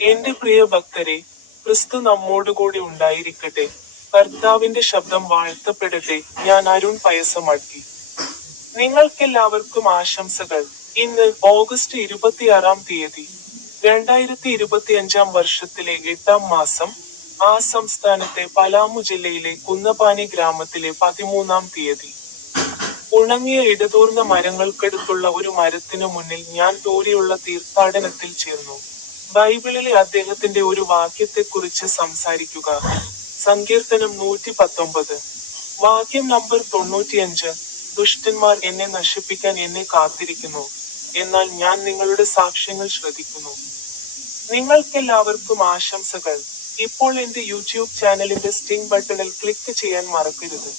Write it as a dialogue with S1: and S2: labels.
S1: എന്റെ പ്രിയ ഭക്തരെ ക്രിസ്തു നമ്മോടുകൂടി ഉണ്ടായിരിക്കട്ടെ. കർത്താവിന്റെ ശബ്ദം വാഴ്ത്തപ്പെടട്ടെ. ഞാൻ അരുൺ പയസമട്ടി നിങ്ങൾക്കെല്ലാവർക്കും ആശംസകൾ. ഇന്ന് ഓഗസ്റ്റ് ഇരുപത്തിയാറാം തീയതി രണ്ടായിരത്തി ഇരുപത്തിയഞ്ചാം വർഷത്തിലെ എട്ടാം മാസം ആ സംസ്ഥാനത്തെ പലാമു ജില്ലയിലെ കുന്നപാനി ഗ്രാമത്തിലെ പതിമൂന്നാം തീയതി. ഉണങ്ങിയ ഇടതൂർന്ന മരങ്ങൾക്കടുത്തുള്ള ഒരു മരത്തിനു മുന്നിൽ ഞാൻ ദൂരെയുള്ള തീർത്ഥാടനത്തിൽ ചേർന്നു. ബൈബിളിലെ അദ്ദേഹത്തിന്റെ ഒരു വാക്യത്തെക്കുറിച്ച് സംസാരിക്കുക. സങ്കീർത്തനം നൂറ്റി പത്തൊമ്പത് വാക്യം നമ്പർ തൊണ്ണൂറ്റിയഞ്ച്. ദുഷ്ടന്മാർ എന്നെ നശിപ്പിക്കാൻ എന്നെ കാത്തിരിക്കുന്നു. എന്നാൽ ഞാൻ നിങ്ങളുടെ സാക്ഷ്യങ്ങൾ ശ്രദ്ധിക്കുന്നു. നിങ്ങൾക്കെല്ലാവർക്കും ആശംസകൾ. ഇപ്പോൾ എന്റെ യൂട്യൂബ് ചാനലിന്റെ സ്റ്റിംഗ് ബട്ടണിൽ ക്ലിക്ക് ചെയ്യാൻ മറക്കരുത്.